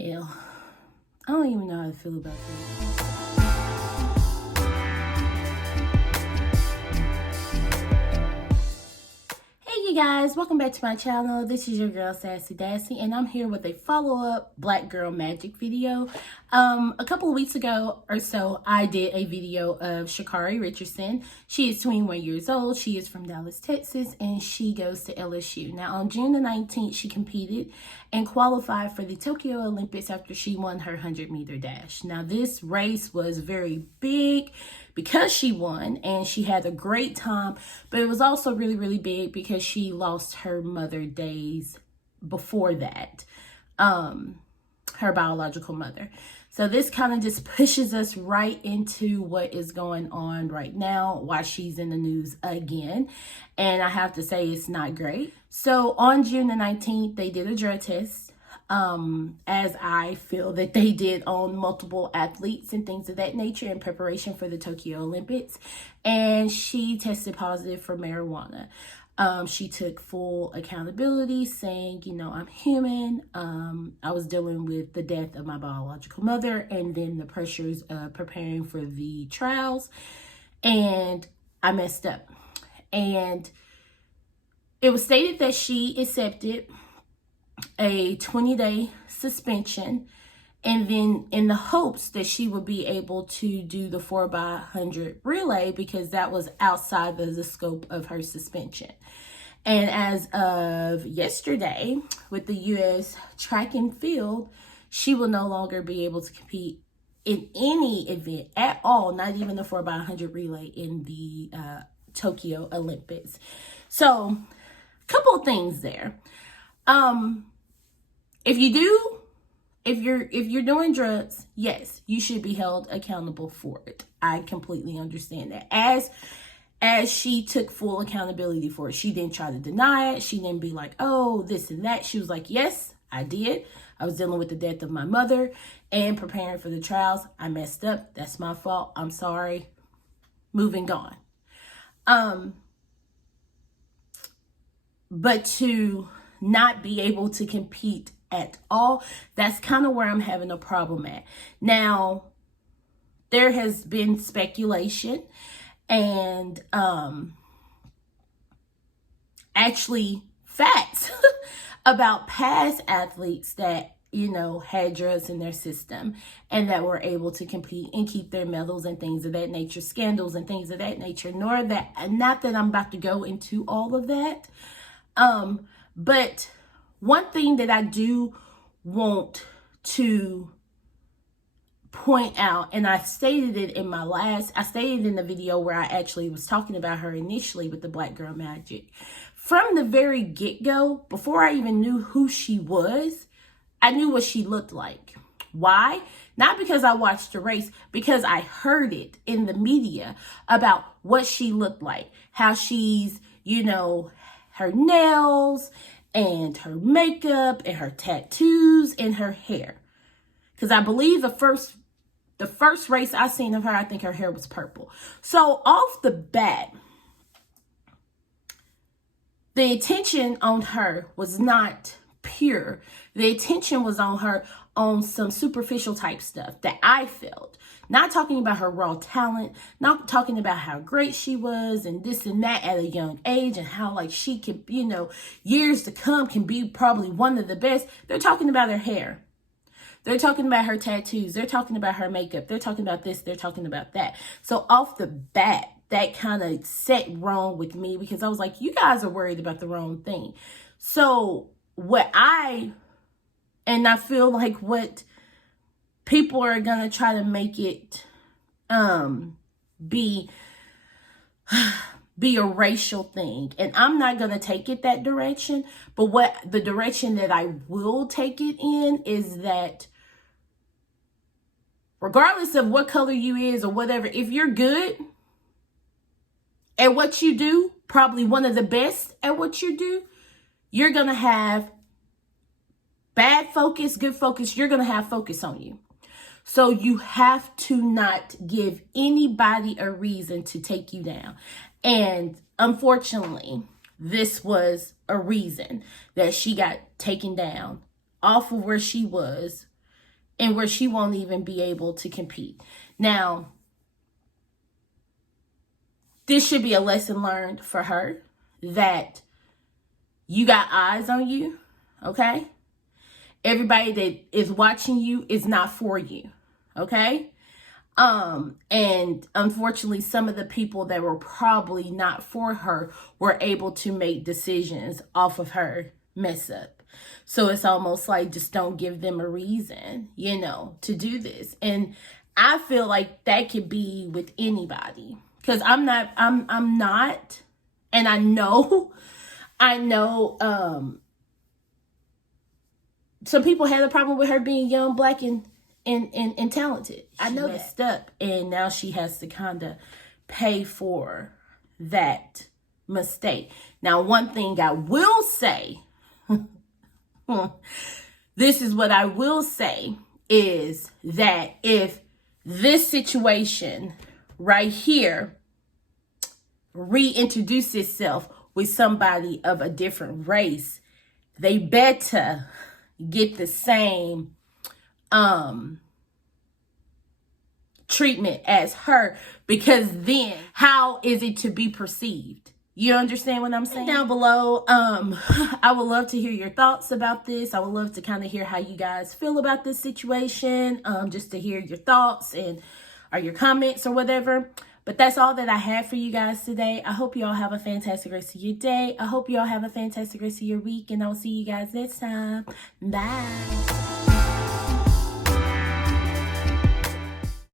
Hell, I don't even know how to feel about this. Hey you guys, welcome back to my channel. This is your girl Sassy Dassy, and I'm here with a follow-up Black Girl Magic video. A couple of weeks ago or so, I did a video of Sha'Carri Richardson. She is 21 years old. She is from Dallas, Texas, and she goes to LSU. Now, on June the 19th, she competed and qualified for the Tokyo Olympics after she won her 100-meter dash. Now, this race was very big because she won and she had a great time, but it was also really, really big because she lost her mother days before that, her biological mother. So this kind of just pushes us right into what is going on right now, why she's in the news again. And I have to say it's not great. So on June the 19th, they did a drug test, as I feel that they did on multiple athletes and things of that nature in preparation for the Tokyo Olympics. And she tested positive for marijuana. She took full accountability, saying, you know, I'm human. I was dealing with the death of my biological mother and then the pressures of preparing for the trials. And I messed up. And it was stated that she accepted a 20-day suspension, and then in the hopes that she would be able to do the 4x100 relay because that was outside of the scope of her suspension. And as of yesterday, with the U.S. track and field, she will no longer be able to compete in any event at all, not even the 4x100 relay in the Tokyo Olympics. So, a couple of things there. If you're doing drugs, yes, you should be held accountable for it. I completely understand that. As she took full accountability for it, she didn't try to deny it. She didn't be like, oh, this and that. She was like, yes, I did. I was dealing with the death of my mother and preparing for the trials. I messed up. That's my fault. I'm sorry. Moving on. But to not be able to compete at all, that's kind of where I'm having a problem at. Now, there has been speculation and actually facts about past athletes that, you know, had drugs in their system and that were able to compete and keep their medals and things of that nature, scandals and things of that nature. Not that I'm about to go into all of that. But one thing that I do want to point out, and I stated it in the video where I actually was talking about her initially with the Black Girl Magic. From the very get-go, before I even knew who she was, I knew what she looked like. Why? Not because I watched the race, because I heard it in the media about what she looked like, how she's, you know, her nails and her makeup and her tattoos and her hair. Because I believe the first race I seen of her, I think her hair was purple. So off the bat, the attention on her was not pure. The attention was on her on some superficial type stuff that I felt. Not talking about her raw talent, not talking about how great she was and this and that at a young age and how like she could, you know, years to come can be probably one of the best. They're talking about her hair. They're talking about her tattoos. They're talking about her makeup. They're talking about this. They're talking about that. So off the bat, that kind of set wrong with me because I was like, you guys are worried about the wrong thing. So I feel like what people are going to try to make it be a racial thing. And I'm not going to take it that direction. But what the direction that I will take it in is that regardless of what color you is or whatever, if you're good at what you do, probably one of the best at what you do, you're going to have bad focus, good focus. You're going to have focus on you. So you have to not give anybody a reason to take you down. And unfortunately, this was a reason that she got taken down off of where she was and where she won't even be able to compete. Now, this should be a lesson learned for her that you got eyes on you, okay? Everybody that is watching you is not for you, okay? And unfortunately, some of the people that were probably not for her were able to make decisions off of her mess up. So it's almost like, just don't give them a reason, you know, to do this. And I feel like that could be with anybody, because I'm not, and I know, some people had a problem with her being young, black, and talented. I know that. Messed up, and now she has to kind of pay for that mistake. Now, one thing I will say, this is what I will say, is that if this situation right here reintroduce itself with somebody of a different race, they better get the same treatment as her, because then how is it to be perceived? You understand what I'm saying? Down below, I would love to hear your thoughts about this. I would love to kind of hear how you guys feel about this situation, just to hear your thoughts and or your comments or whatever. But that's all that I have for you guys today. I hope you all have a fantastic rest of your day. I hope you all have a fantastic rest of your week, and I'll see you guys next time. Bye.